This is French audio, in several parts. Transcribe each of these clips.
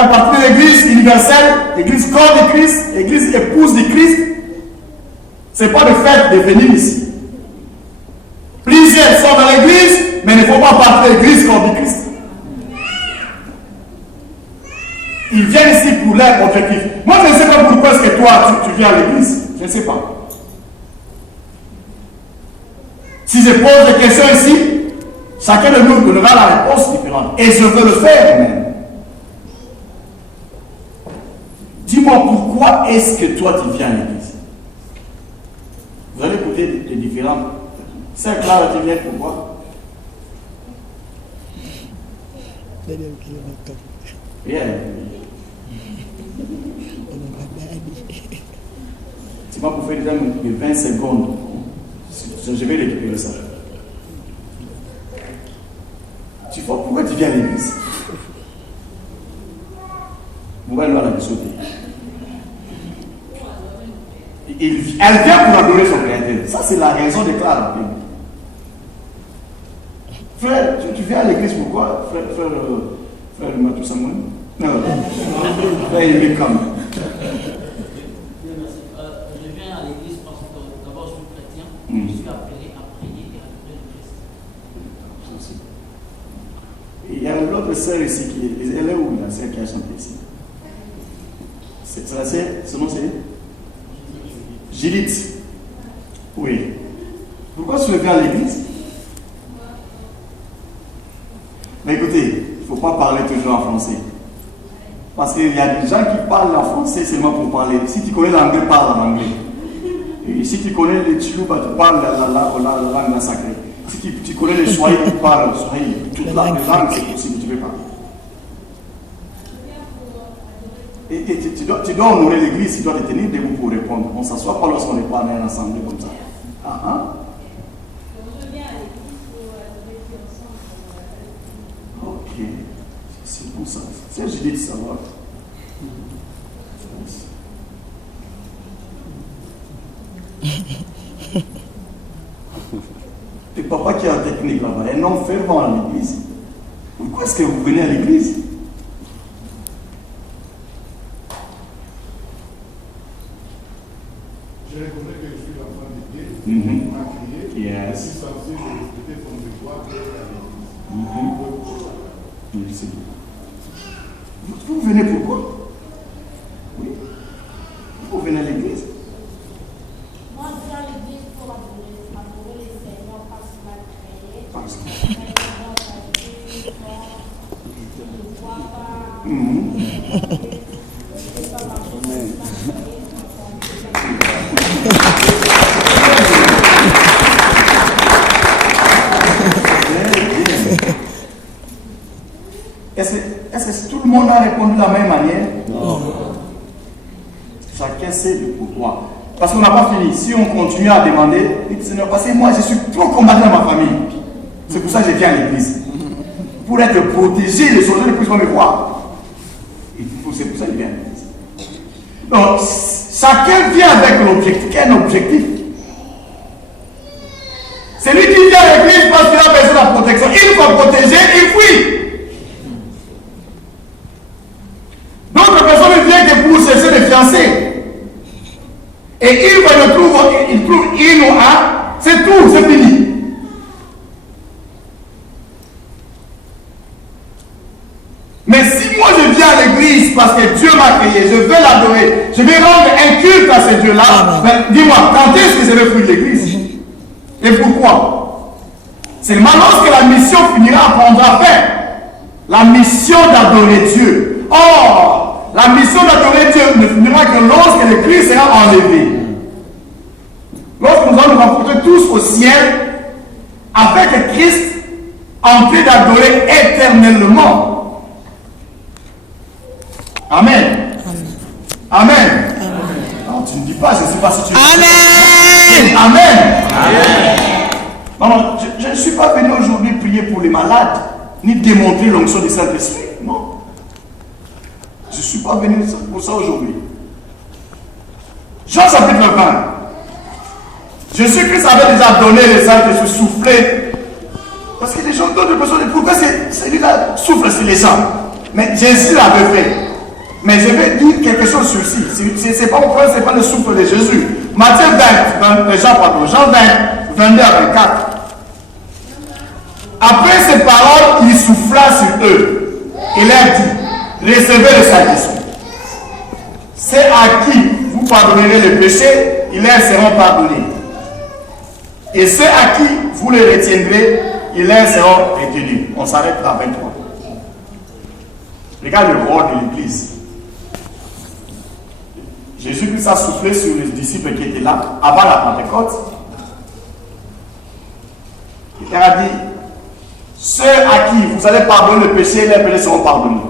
faire partie de l'église universelle, l'église corps de Christ, l'église épouse de Christ. Ce n'est pas le fait de venir ici. Plusieurs sont dans l'église, mais ne font pas partie de l'église corps de Christ. Ils viennent ici pour leur objectif. Moi, je ne sais pas pourquoi est-ce que toi, tu viens à l'église. Je ne sais pas. Si je pose des questions ici, chacun de nous donnera la réponse différente. Et je veux le faire même. Dis-moi pourquoi est-ce que toi tu viens à l'église? Vous allez écouter les différentes. C'est clair, tu viens pourquoi? Bien. Tu vas pour faire des 20 secondes. Je vais récupérer ça. Tu vois pourquoi tu viens à l'église? Vous voyez là la sauter. Elle vient pour adorer son créateur. Ça, c'est la raison de Clara. Frère, tu viens à l'église pourquoi? Frère Matou Samuel? Non. Frère, il est comme. Je viens à l'église parce que d'abord je suis chrétien. Je suis appelé à prier et à adorer le Christ. Il y a une autre sœur ici elle est où la sœur qui a chanté ici? C'est la sœur, son nom c'est Judith. Oui. Pourquoi tu viens à l'église? Mais écoutez, il ne faut pas parler toujours en français. Parce qu'il y a des gens qui parlent en français seulement pour parler. Si tu connais l'anglais, parle en anglais. Et si tu connais les Tchouba, tu parles la langue sacrée. Si tu connais les Swahili, tu parles Swahili. Toute la langue, c'est possible, tu peux parler. Et tu dois honorer l'église, tu dois te tenir debout pour répondre. On ne s'assoit pas lorsqu'on est pas dans un assemblée comme ça. Ok. C'est pour ça. C'est Judith, ça va. Et papa qui a la technique là-bas, un homme fervent à l'église. Pourquoi est-ce que vous venez à l'église? Je reconnais que je suis l'enfant de Dieu. Il m'a crié. Yes. Je suis censé respecter son devoir d'être à l'église. Vous venez pourquoi? Oui. Vous venez à l'église? Moi, je viens à l'église pour adorer les Seigneurs parce qu'il m'a créé. Parce que Est-ce que tout le monde a répondu de la même manière? Non. Chacun sait le pourquoi. Parce qu'on n'a pas fini. Si on continue à demander, dites Seigneur, parce que moi je suis trop combattu dans ma famille. C'est pour ça que je viens à l'église. Pour être protégé, les soldats ne puissent pas me voir. C'est pour ça que je viens à l'église. Donc, chacun vient avec l'objectif. Quel objectif? Celui qui vient à l'église parce qu'il a besoin de la protection. Il faut protéger, il fuit. D'autres personnes ne viennent que pour chercher des fiancés. Et il va le trouver, il trouve une ou un, c'est tout, c'est fini. Mais si moi je viens à l'église parce que Dieu m'a créé, je veux l'adorer, je vais rendre un culte à ce Dieu-là, dis-moi, quand est-ce que je vais fuir l'église? Et pourquoi? Seulement lorsque la mission finira, prendra fin. La mission d'adorer Dieu. Or, la mission d'adorer Dieu ne finira que lorsque le Christ sera enlevé. Lorsque nous allons nous rencontrer tous au ciel, avec Christ, en train d'adorer éternellement. Amen. Amen. Non, tu ne dis pas, je ne sais pas si tu... Amen. Amen. Amen. Non, je ne suis pas venu aujourd'hui prier pour les malades, ni démontrer l'onction du Saint-Esprit. Non. Je ne suis pas venu pour ça aujourd'hui. Jean chapitre 20. Jésus-Christ avait déjà donné le Saint-Esprit, soufflé. Parce que les gens, d'autres personnes, pourquoi celui-là souffle sur les gens? Mais Jésus l'avait fait. Mais je vais dire quelque chose sur ci. Ce n'est pas mon problème, ce n'est pas le souffle de Jésus. Matthieu 20, Jean 20, 22 à 24. Après ces paroles, il souffla sur eux. Il leur dit, recevez le Saint-Esprit. C'est à qui vous pardonnerez les péchés, ils leur seront pardonnés. Et ceux à qui vous les retiendrez, ils leur seront retenus. On s'arrête à 23. Regarde le rôle de l'Église. Jésus-Christ a soufflé sur les disciples qui étaient là avant la Pentecôte. Il leur a dit, ceux à qui vous allez pardonner le péché, les péchés seront pardonnés.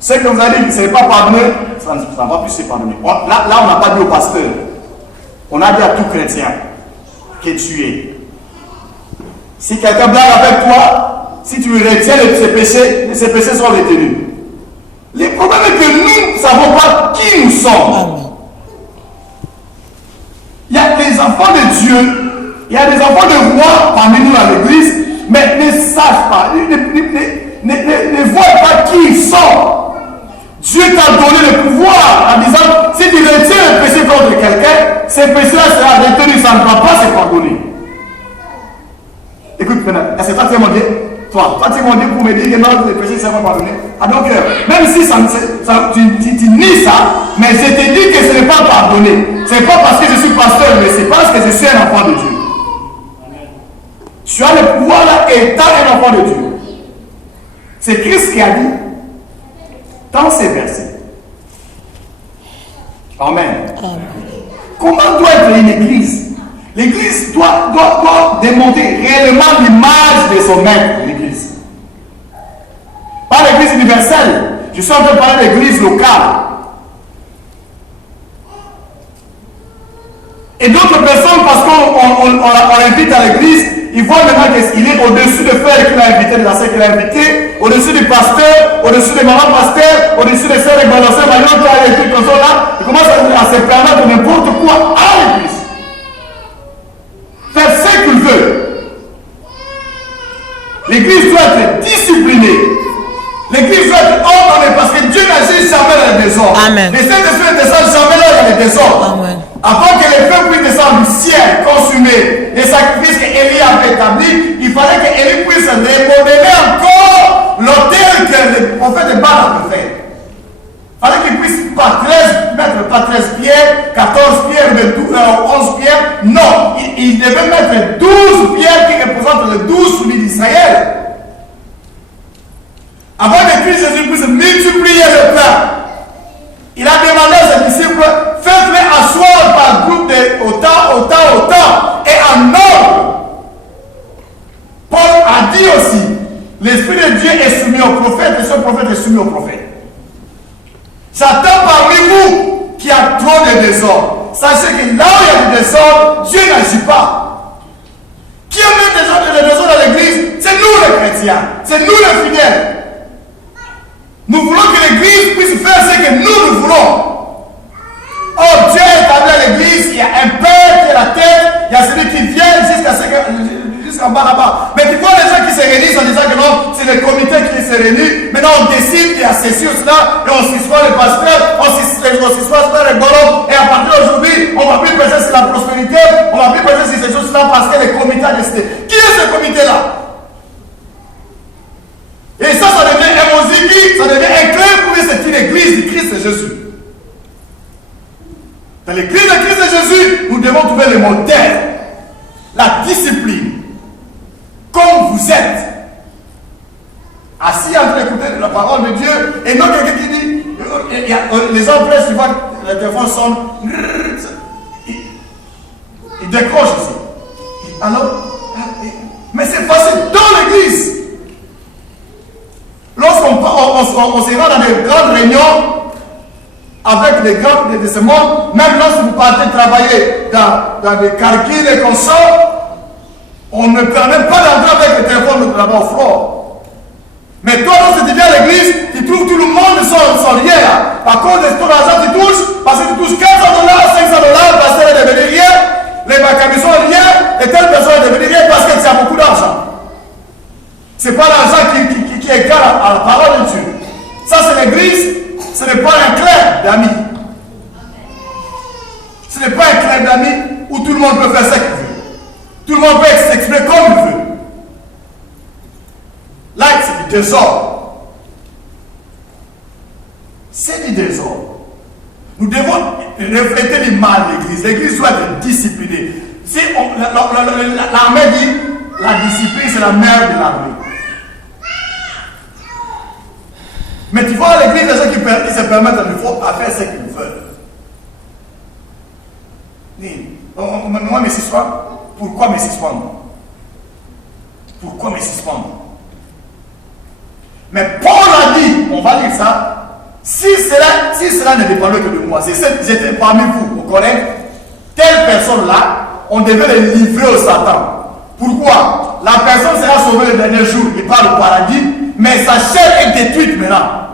Ceux que vous allez dire que ce n'est pas pardonné, ça ne va plus se pardonner. Là, on n'a pas dit au pasteur. On a dit à tout chrétien que tu es. Si quelqu'un blague avec toi, si tu retiens ces péchés seront retenus. Le problème est que nous ne savons pas qui nous sommes. Il y a des enfants de Dieu, il y a des enfants de rois parmi nous dans l'église, mais ne savent pas, ne voient pas qui ils sont. Dieu t'a donné le pouvoir en disant, si tu retiens le péché contre quelqu'un, ce péché-là sera retenu, ça ne va pas se pardonner. Écoute maintenant, est-ce que toi tu es mon Dieu? Toi tu es mon Dieu pour me dire que non, le péché ne sera pas pardonné. Ah donc, même si tu nies ça, mais je te dis que ce n'est pas pardonné. Ce n'est pas parce que je suis pasteur, mais c'est parce que je suis un enfant de Dieu. Tu as le pouvoir là étant un enfant de Dieu. C'est Christ qui a dit dans ces versets. Amen. Comment doit être une église? L'église doit démontrer réellement l'image de son maître, l'église. Pas l'église universelle. Je suis en train de parler de l'église locale. Et d'autres personnes, parce qu'on l'invite à l'église, ils voient maintenant qu'il est au-dessus de frères qu'il a invité, de la sœur qu'il a invité, au-dessus du pasteur, au-dessus des mamans pasteurs, au-dessus des sœurs et balanceurs, maintenant qui a des trucs comme ça là, il commence à se permettre n'importe quoi à l'église. Faire ce qu'il veut. L'église doit être disciplinée. L'église doit être ordonnée parce que Dieu n'agit jamais dans le désordre. Amen. Les Saint-Esprit ne descendent jamais là dans le désordre. Amen. Avant que les peuples puissent descendre du ciel, consumer les sacrifices qu'Élie avait établis, il fallait qu'Élie puisse remodeler encore l'autel que le prophète de Baal avait fait. Il fallait qu'il puisse mettre pas 13 pierres, 14 pierres, 11 pierres. Non, il devait mettre 12 pierres qui représentent les 12 soumis d'Israël. Avant que Jésus puisse multiplier le pain, il a demandé à ses disciples, faites-les asseoir par groupe de autant, et en ordre. Paul a dit aussi, l'Esprit de Dieu est soumis au prophète, et ce prophète est soumis au prophète. J'attends parmi vous qui a trop de désordre. Sachez que là où il y a du désordre, Dieu n'agit pas. Qui a mis des désordre dans l'église? C'est nous les chrétiens, c'est nous les fidèles. Nous voulons que l'église puisse faire ce que nous voulons. Oh, Dieu a établi à l'église, il y a un père qui est la tête, il y a celui qui vient jusqu'en bas là-bas. Mais tu vois les gens qui se réunissent en disant que non, c'est le comité qui se réunit. Maintenant on décide, il y a ceci ou cela, et on s'issoit le pasteur, on s'issoit sur les bolons, et à partir d'aujourd'hui, on ne va plus prêcher sur la prospérité, on ne va plus prêcher sur ces choses-là parce que le comité a décidé. Qui est ce comité-là? Et ça devient un moziki, ça devient un club pour c'est une église du Christ de Jésus. Dans l'église de Christ de Jésus, nous devons trouver le modèle, la discipline. Comme vous êtes assis en train d'écouter la parole de Dieu, et non quelqu'un qui dit, les gens prêchent, ils voient que le téléphone sonne, ils décrochent ici. Alors, mais c'est facile dans l'église. Lorsqu'on se rend dans des grandes réunions avec les grands de ce monde, même lorsque vous partez travailler dans des carquilles et consorts, on ne permet pas d'entrer avec le téléphone là-bas au front. Mais toi, lorsque tu viens à l'église, tu trouves tout le monde sont liés là. À cause de ton argent, tu touches, parce que tu touches $400, $500, parce que tu es devenu rien, les macabres sont rien, et telle personne est devenue rien parce que tu as beaucoup d'argent. Ce n'est pas l'argent qui est égal à la parole de Dieu. Ça, c'est l'église, ce n'est pas un club d'amis. Ce n'est pas un club d'amis où tout le monde peut faire ce qu'il veut. Tout le monde peut s'exprimer comme il veut. Là, c'est du désordre. C'est du désordre. Nous devons refléter l'image de l'Église. L'Église doit être disciplinée. Si l'armée dit la discipline, c'est la mère de l'armée. Mais tu vois, à l'Église, les gens qui se permettent à faire ce qu'ils veulent. Moi, me suspendre. Pourquoi me suspendre? Pourquoi me suspendre? Mais Paul a dit, on va dire ça, si cela ne dépendait que de moi, si j'étais parmi vous, au collègue, telle personne-là, on devait les livrer au Satan. Pourquoi? La personne sera sauvée le dernier jour, il part au paradis, mais sa chair est détruite maintenant.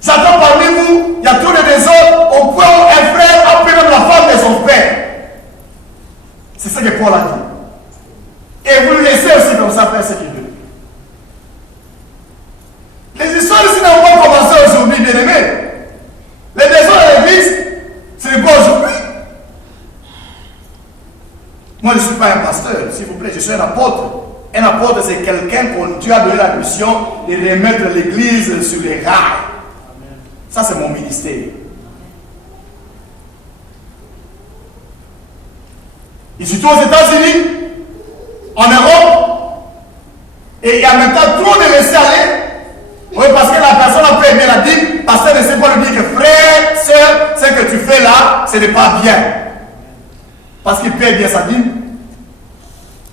Satan parmi vous, il y a tous les désordres, au point où un frère a pris même la femme de son père. C'est ce que Paul a dit. Et vous le laissez aussi comme ça faire ce qu'il veut. Les histoires ici n'ont pas commencé aujourd'hui, bien aimés. Les désordres de l'église, ce n'est pas aujourd'hui. Moi, je ne suis pas un pasteur, s'il vous plaît, je suis un apôtre. Un apôtre, c'est quelqu'un qu'on Dieu a donné la mission de remettre l'église sur les rails. Ça, c'est mon ministère. Et surtout aux États-Unis, en Europe, et il y a maintenant trop de laisser aller. Oui, parce que la personne a payé bien la dîme, parce qu'elle ne sait pas lui dire que frère, soeur, ce que tu fais là, ce n'est pas bien. Parce qu'il paye bien sa dîme,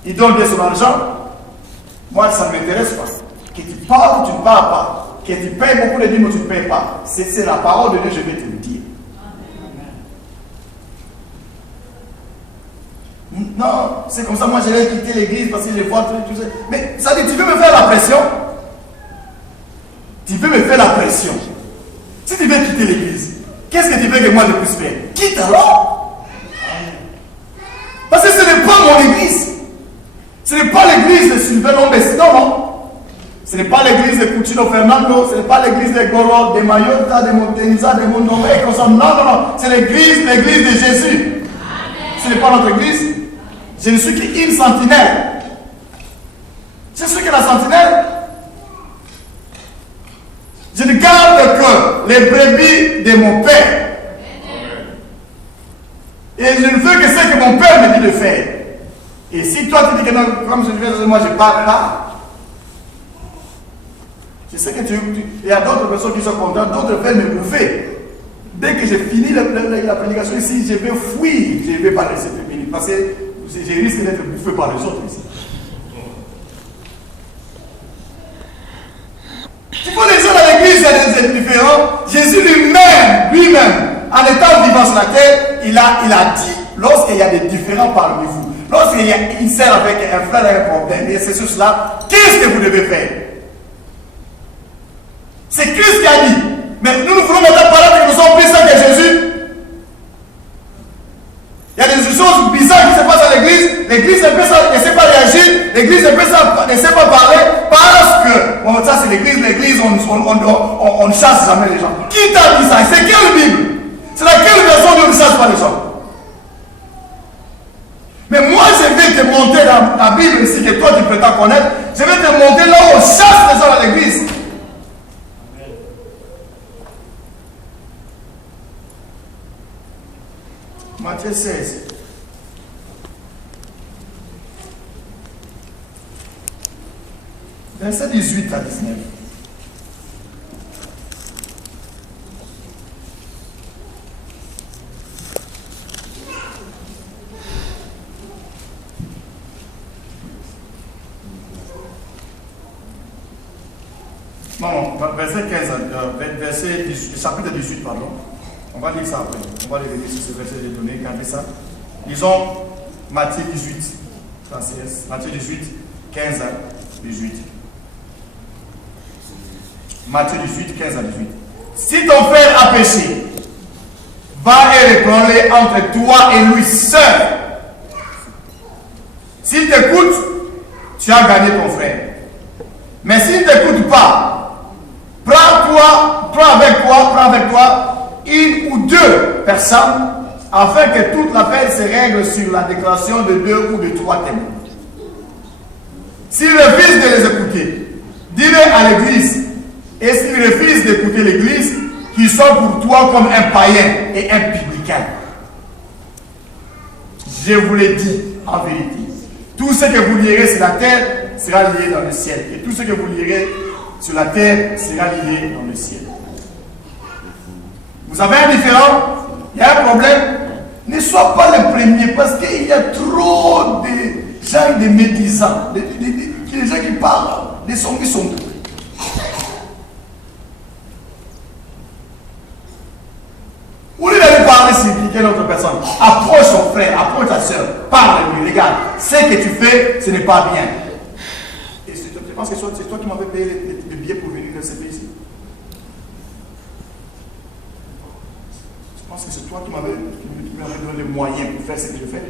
il donne bien son argent. Moi, ça ne m'intéresse pas. Que tu parles ou tu ne parles pas. Que tu payes beaucoup de dîmes ou tu ne payes pas. C'est la parole de Dieu, je vais te le dire. Non, c'est comme ça, moi j'allais quitter l'église parce que je vois tout ça. Mais ça dit, tu veux me faire la pression? Tu veux me faire la pression? Si tu veux quitter l'église, qu'est-ce que tu veux que moi je puisse faire? Quitte alors! Parce que ce n'est pas mon église. Ce n'est pas l'église de Sylvain Lombes, non. Ce n'est pas l'église de Cucino Fernando, ce n'est pas l'église de Goro, de Mayota, de Monteniza, de Mondomé, comme ça. Non. C'est l'église de Jésus. Ce n'est pas notre église. Je ne suis qu'une sentinelle. Je suis que la sentinelle. Je ne garde que les brebis de mon père. Et je ne fais que ce que mon père me dit de faire. Et si toi tu dis que non, comme je fais, moi je ne parle pas. Je sais que il y a d'autres personnes qui sont contentes, d'autres veulent me bouffer. Dès que j'ai fini la prédication ici, je vais fuir. Je ne vais pas rester terminer. Parce que je risque d'être bouffé par les autres ici. Tu vois, les gens dans l'église, il y a des différents. Jésus lui-même, en étant vivant sur la terre, il a dit, lorsqu'il y a des différents parmi vous, lorsqu'il y a une sœur avec un frère avec un problème, et c'est sur cela, qu'est-ce que vous devez faire? C'est Christ qui a dit. Mais nous voulons maintenant parler que nous sommes plus saints que Jésus. Il y a des choses bizarres qui se passent à l'église. L'église ne sait pas réagir. L'église ne sait pas parler. Parce que, bon, ça c'est l'église, on ne chasse jamais les gens. Qui t'a dit ça? C'est quelle Bible? C'est laquelle version où on ne chasse pas les gens? Mais moi je vais te montrer dans la Bible ici que toi tu prétends connaître. Je vais te montrer là où on chasse les gens à l'église. Matthieu 16. Verset 18 à 19. Non, verset 15, verset 18, chapitre 18, pardon. On va lire ça après. On va lire sur ce verset que j'ai donné. Gardez ça. Lisons Matthieu 18. Matthieu 18, 15 à 18. Matthieu 18, 15 à 18. Si ton frère a péché, va et reprends-le entre toi et lui seul. S'il t'écoute, tu as gagné ton frère. Mais s'il ne t'écoute pas, prends avec toi une ou deux personnes, afin que toute l'affaire se règle sur la déclaration de 2 ou de 3 témoins. S'il refuse de les écouter, dis-le à l'église. Et s'il refuse d'écouter l'église, qu'ils sont pour toi comme un païen et un publicain. Je vous l'ai dit en vérité. Tout ce que vous lirez sur la terre sera lié dans le ciel. Et tout ce que vous lirez sur la terre sera lié dans le ciel. Vous avez un différent? Il y a un problème? Ne sois pas le premier parce qu'il y a trop de gens de médisants, des gens qui parlent, des sons qui sont. Au lieu d'aller parler sur quelqu'un d'autre personne, approche ton frère, approche ta soeur, parle-lui, regarde, ce que tu fais, ce n'est pas bien. Et je pense que c'est toi qui m'avais payé les billets pour venir de ce pays ici. Je pense que c'est toi qui m'avais donné les moyens pour faire ce que je fais.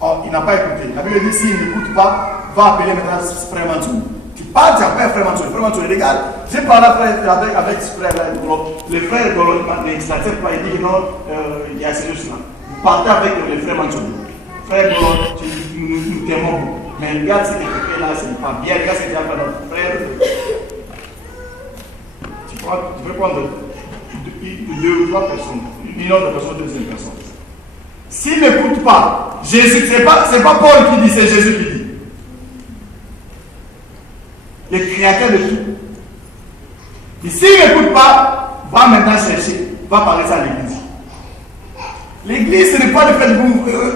Or, il n'a pas écouté. La Bible dit, s'il n'écoute pas, va appeler maintenant frère Mansour. Tu parles, tu appelles frère Mansour. Frère Mansour, regarde, j'ai parlé avec ce frère, le frère de l'extracteur, il dit que non, il y a ce juste là. Vous partez avec le frère Mansour. Frère Golon, nous t'aimons. Mais regarde ce que tu fais là, ce n'est pas bien. Regarde ce que tu as fait notre frère. Tu peux prendre 2 ou 3 personnes, une autre personne, deuxième personne. S'il n'écoute pas, Jésus, c'est pas Paul qui dit, c'est Jésus qui dit. Le créateur de tout. Et s'il n'écoute pas, va maintenant chercher, va parler ça à l'église. L'église, ce n'est pas le fait de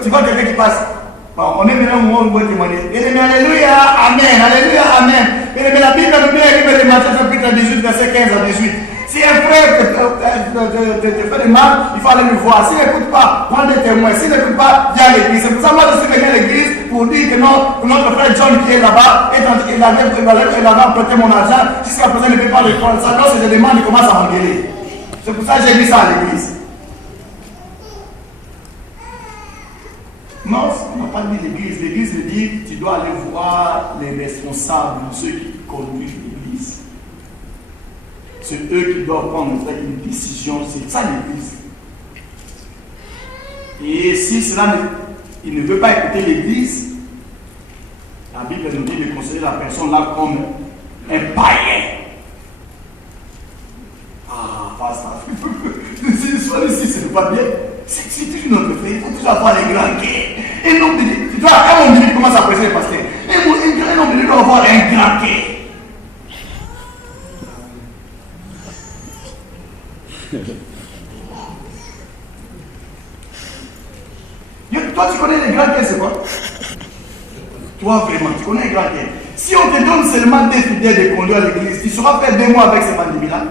tu vois quelqu'un qui passe. Bon, on est venu au moment où on va témoigner. Alléluia, Amen, Alléluia, Amen. Et la Bible nous dit, arrive de Matthieu chapitre 18, verset 15 à 18. Si un frère te fait du mal, il faut aller le voir. S'il n'écoute pas, prends des témoins. S'il n'écoute pas, viens à l'église. C'est pour ça que moi je suis venu à l'église pour dire que non, notre frère John qui est là-bas, il avait emprunté mon argent, jusqu'à présent il ne peut pas le prendre. Ça, lorsque je demande, il commence à m'engueuler. C'est pour ça que j'ai dit ça à l'église. Non, on n'a pas dit l'église. L'église veut dire tu dois aller voir les responsables, ceux qui conduisent l'église. C'est eux qui doivent prendre une décision, c'est ça l'église. Et si cela il ne veut pas écouter l'église, la Bible nous dit de considérer la personne là comme un païen. Ah, pasteur, ici, ce n'est pas bien. C'est toujours notre fait, il faut toujours avoir les grands cœurs. Un homme de Dieu, tu dois, un homme de Dieu commence à prêcher le pasteur. Un homme de Dieu doit avoir un grand cœur. Toi, tu connais les grands cœurs, c'est quoi? Toi, vraiment, tu connais les grands cœurs. Si on te donne seulement des fidèles de conduire à l'église, tu sauras faire 2 mois avec ces bandits-là.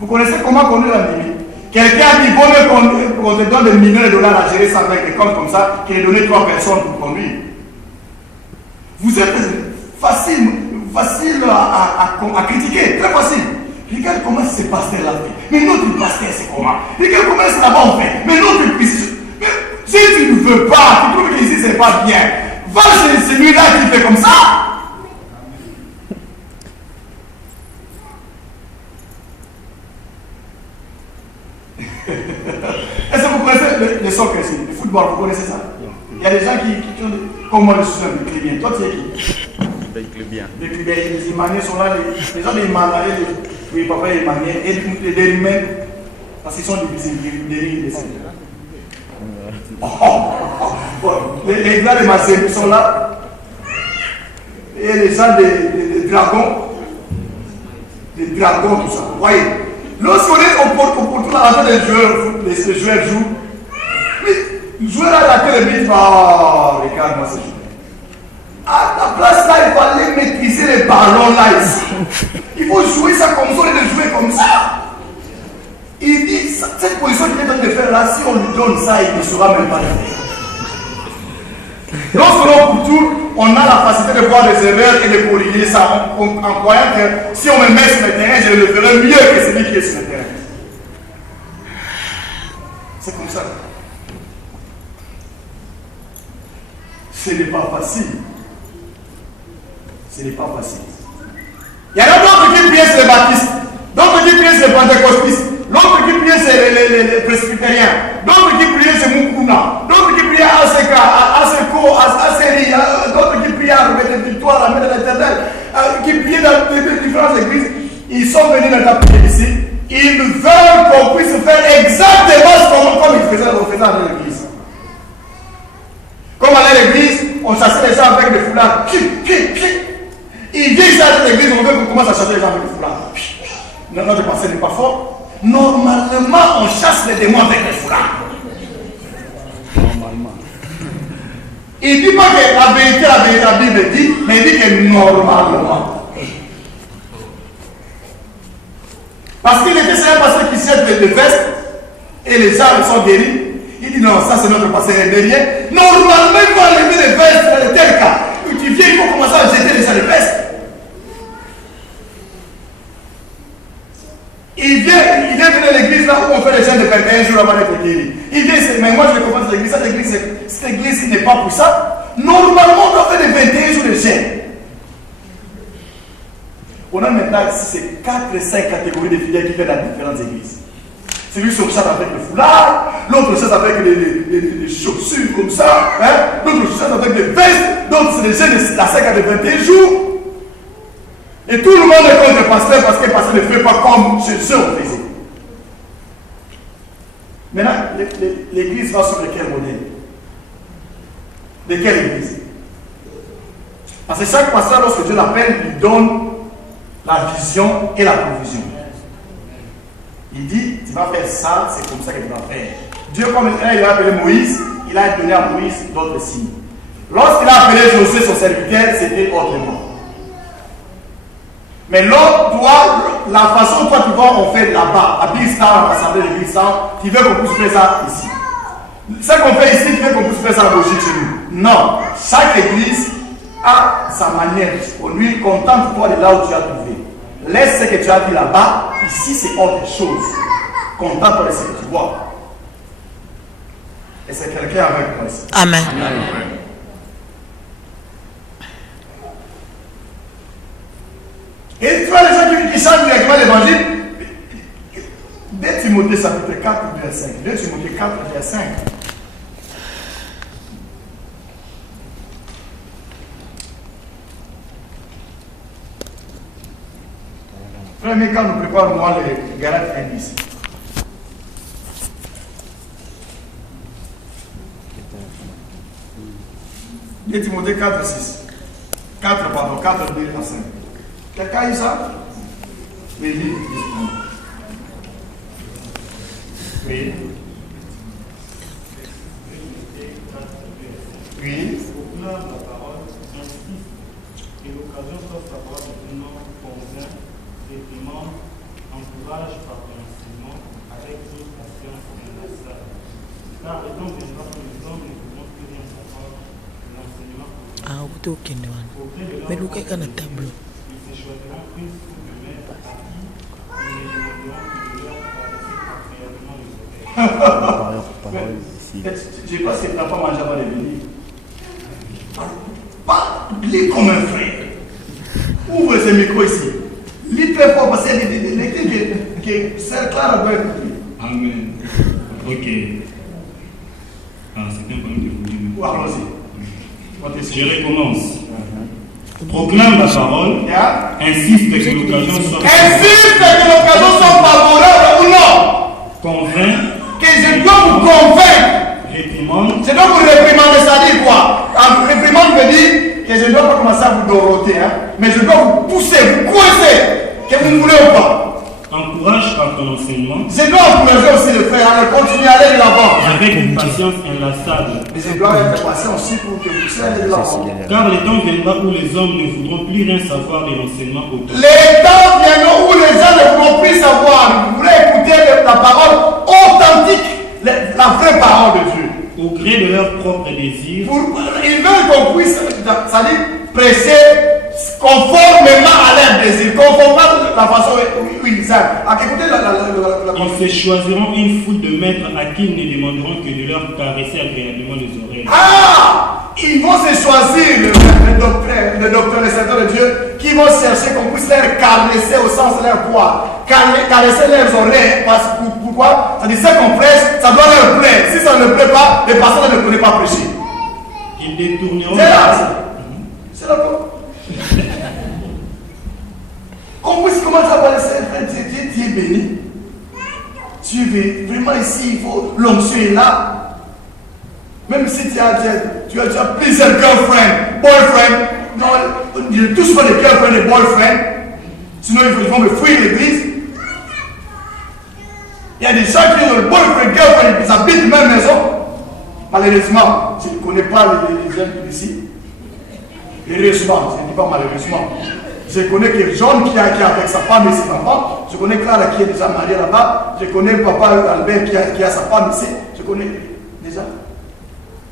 Vous connaissez comment conduire la Bible? Quelqu'un qui vaut mieux qu'on te donne des millions de dollars à gérer ça avec des comptes comme ça, qu'il ait donné 3 personnes pour conduire. Vous êtes facile à critiquer, très facile. Regarde comment ce pasteur-là fait. Mais notre pasteur, c'est comment? Regarde comment c'est là-bas on fait. Mais notre pasteur, si tu ne veux pas, tu trouves qu'ici c'est pas bien, va chez celui-là qui fait comme ça. Est-ce que vous connaissez les soccer ici, le football, vous connaissez ça? Il y a des gens qui ont comme moi, je suis un Clébien. Toi, tu es qui? Des Clébiens. Des Clébiens. Les Imaniens sont là, les gens des Imaniens, oui, papa est Imanien, et des Rimains, parce qu'ils sont des rimes. Les gars de Marseille sont là, et les gens des dragons, tout ça. Vous voyez? Lorsqu'on est pour l'argent des joueurs, les joueurs jouent. Le joueur à la télé dit, oh, regarde-moi ce joueur. À la place là, il fallait maîtriser les ballons là ici. Il faut jouer ça comme ça, au lieu de jouer comme ça. Il dit, cette position qu'il est en train de faire là, si on lui donne ça, il ne saura même pas le faire. Lorsqu'on tourne, on a la facilité de voir des erreurs et de corriger ça en croyant que si on me met sur le terrain, je le ferai mieux que celui qui est sur le terrain. C'est comme ça. Ce n'est pas facile. Ce n'est pas facile. Il y en a d'autres qui prient sur les baptistes. D'autres qui prient, c'est les pentecostistes. D'autres qui prient, c'est les presbytériens. D'autres qui prient, c'est Mukuna. D'autres qui prient à ACK, à ACECO, à ACERI. D'autres qui prient à remettre la victoire, à mettre l'éternel. Qui prient dans les différentes églises. Ils sont venus dans la prière ici. Ils veulent qu'on puisse faire exactement comme ils faisaient dans l'église. Comme à l'église, on chassait les gens avec des foulards. Ils viennent à l'église, on veut qu'on commence à chasser les gens avec des foulards. Notre pensée n'est pas forte. Normalement, on chasse les démons avec les foulards. Normalement. Il ne dit pas que la vérité, la Bible dit, mais il dit que normalement. Parce qu'il était un pasteur qui jette les vestes et les gens sont guéris. Il dit non, ça c'est notre pasteur derrière. Normalement, il faut enlever les vestes dans tel cas. Tu viens, il faut commencer à jeter les gens les vestes. Il est venu à l'église là où on fait les gens de 21 jours avant d'être guéri. Il dit, mais moi je commence l'église, cette église n'est pas pour ça. Normalement, on doit faire les 21 jours de jeûne. On a maintenant ici 4 et 5 catégories de fidèles qui viennent dans différentes églises. Celui qui chasse avec le foulard, l'autre chasse avec les chaussures comme ça, hein? L'autre chasse avec des vestes, d'autres c'est les jeunes de la 5 de 21 jours. Et tout le monde est contre le pasteur parce que le pasteur ne fait pas comme chez eux on faisait. Maintenant, l'église va sur quel modèle? De quelle église? Parce que chaque pasteur, lorsque Dieu l'appelle, lui donne la vision et la provision. Il dit, tu vas faire ça, c'est comme ça que tu vas faire. Dieu, comme il a appelé Moïse, il a donné à Moïse d'autres signes. Lorsqu'il a appelé Josué, son serviteur, c'était autrement. Mais l'autre, toi, la façon dont toi tu vas, on fait là-bas, à Bistan, à l'Assemblée de Bistan, tu veux qu'on puisse faire ça ici. Ce qu'on fait ici, tu veux qu'on puisse faire ça en logique chez nous. Non, chaque église a sa manière. On lui contente-toi de là où tu as trouvé. Laisse ce que tu as dit là-bas. Ici, c'est autre chose. Contente-toi de ce que tu vois. Et c'est quelqu'un avec moi ici. Amen. Et tu vois les gens qui chantent directement l'évangile. 2 Timothée chapitre 4, verset 5. 2 Timothée 4, verset 5. Premier quand nous préparons moi les Galates 1:10. Et Timothée 4, 6. 4, pardon, 4, 2 à 5. Quelqu'un a eu ça? Oui, oui. Oui. Oui. Proclame la parole, insiste, et l'occasion soit favorable de nom, convainc, réprimande, encourage par ton enseignement avec toute patience et inlassable. Car le temps viendra où les hommes ne voudront plus rien savoir de l'enseignement au gré de leur tableau. Ils se choisiront une foule de maîtres à qui ils ne demanderont que de leur caresser agréablement les oreilles. Je pense que tu n'as pas mangé avant de venir. Lis comme un frère. Ouvre ce micro ici. Lis très fort parce qu'il y a des lectures qui servent clair à écouter. Amen. Ok. C'est un problème de vous. Allons-y. Je recommence. Proclame la parole. Insiste que l'occasion soit favorable ou non. Convainc. Que je dois vous convaincre. Réprimande. Je dois vous réprimander, ça dit quoi? Réprimande veut dire que je ne dois pas commencer à vous doroter, hein, mais je dois vous pousser, vous coincer, que vous voulez ou pas. Encourage par ton enseignement. Je dois encourager aussi le frère à continuer à aller de l'avant. Avec une patience inlassable. Mais je dois être patient aussi pour que vous puissiez aller de l'avant. Car le temps viendra où les hommes ne voudront plus rien savoir de l'enseignement authentique. Les temps viendront où les gens ne voudront plus savoir. Vous voulez écouter la parole authentique, la vraie parole de Dieu. Au gré de leurs propres désirs. Ils veulent qu'on puisse, ça dit, prêcher conformément à leurs désirs, conformément à la façon où ils aiment. Écoutez Ils se choisiront une foule de maîtres à qui ils ne demanderont que de leur caresser agréablement les oreilles. Ah! Ils vont se choisir le docteur, le serviteur de Dieu, qui vont chercher qu'on puisse leur caresser au sens de leur poids. Caresser leurs oreilles. Pourquoi? Ça dit, ce qu'on prêche, ça doit leur plaire. Si ça ne plaît pas, les pasteurs ne pourraient pas prêcher. Ils détourneront. C'est là. C'est là. On puisse commencer à parler, tu es béni. Tu veux vraiment ici, il faut l'onction est là. Même si tu as plusieurs girlfriends, boyfriends, non, tous sont des girlfriends et boyfriends, sinon ils vont me fuir l'église. Il y a des gens qui ont le boyfriend, girlfriend, ils habitent dans la même maison. Malheureusement, je ne connais pas les gens ici. Heureusement, je ne dis pas malheureusement. Je connais quelqu'un qui est avec sa femme et ses enfants. Je connais Clara qui est déjà mariée là-bas. Je connais papa Albert qui a sa femme ici. Je connais déjà.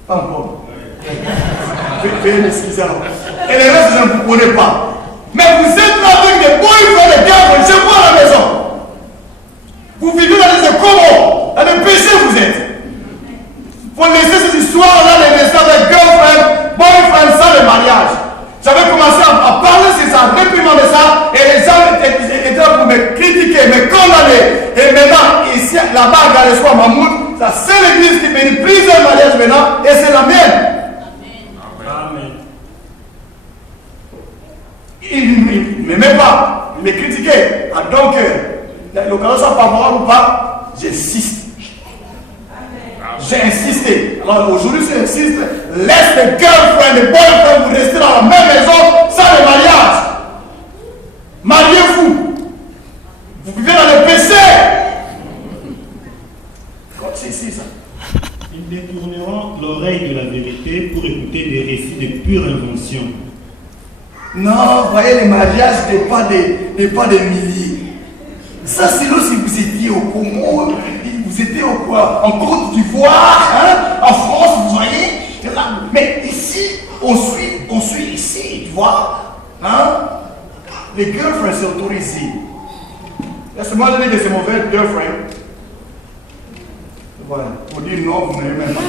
Pas encore. Veuillez m'excuser alors. Et les restes, je ne vous connais pas. Mais vous êtes là avec des boyfriends, des girlfriends, chez moi à la maison. Vous vivez dans les écoles, dans les péchés vous êtes. Il faut laisser cette histoire-là, les laisser avec girlfriend, boyfriend, sans le mariage. J'avais commencé à parler de ça, à réprimander ça, et les gens étaient là pour me critiquer, me condamner. Et maintenant, ici, là-bas, à Galessois, Mahmoud, c'est la seule église qui bénit plusieurs mariages maintenant, et c'est la mienne. Amen. Il ne m'aimait pas, il me critiquait. Donc, l'occasion soit favorable ou pas, j'insiste. J'ai insisté. Alors aujourd'hui, j'insiste, laisse les girlfriends, les boyfriends, vous rester dans la même maison sans le mariage. Mariez-vous. Vous vivez dans le péché. C'est ça. Ils détourneront l'oreille de la vérité pour écouter des récits de pure invention. Non, voyez, les mariages n'est pas des milliers. Ça, c'est là si vous étiez au Congo, vous étiez en Côte d'Ivoire, hein, en France, vous voyez. Mais ici, on suit ici, tu vois. Hein? Les girlfriends sont autorisés. Laisse-moi donner que c'est mauvais girlfriend. Voilà, pour dire non, vous n'aimez même pas.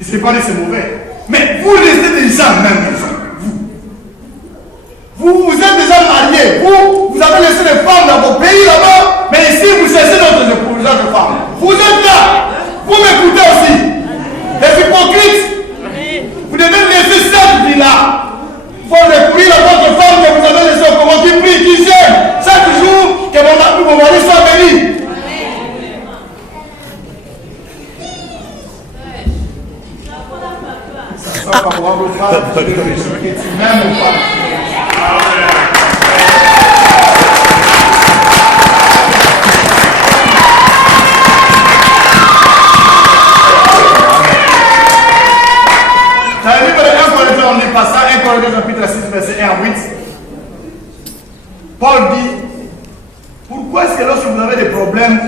Il ne s'est pas dit c'est mauvais. Mais vous restez déjà en même maison. Vous êtes déjà mariés, vous avez laissé les femmes dans vos pays là-bas, mais ici vous cherchez d'autres femmes. Vous êtes là, vous m'écoutez aussi. Les hypocrites, vous devez laisser cette vie-là. Il faut recourir à votre femme que vous avez laissée au Congo, qui prie, qui gêne, chaque jour que mon mari soit béni. Ça sera favorable aux femmes, que tu m'aimes ou pas. J'avais vu que le 1 Corinthiens, on est passé à 1 Corinthiens chapitre 6, verset 1 à 8. Paul dit, pourquoi est-ce que lorsque vous avez des problèmes,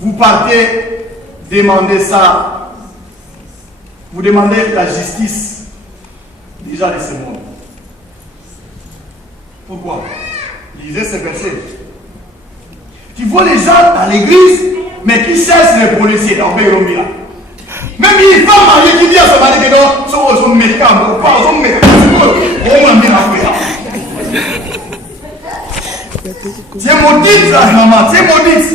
vous partez demander ça, vous demandez la justice déjà de ce monde? Pourquoi? Lisez ce verset. Tu vois les gens dans l'église, mais qui cherchent les policiers dans Beyromia. Même les femmes mariées qui disent à son mari que non, sont médicaments, pas aux médicaments, tu es maudite, maman, tu es maudite.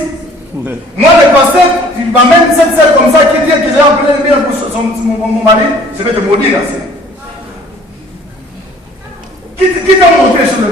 Moi, le pasteur, il m'amène cette sœur comme ça qui dit que j'ai appelé le mien pour mon mari, je vais te maudire. Qui t'a montré sur le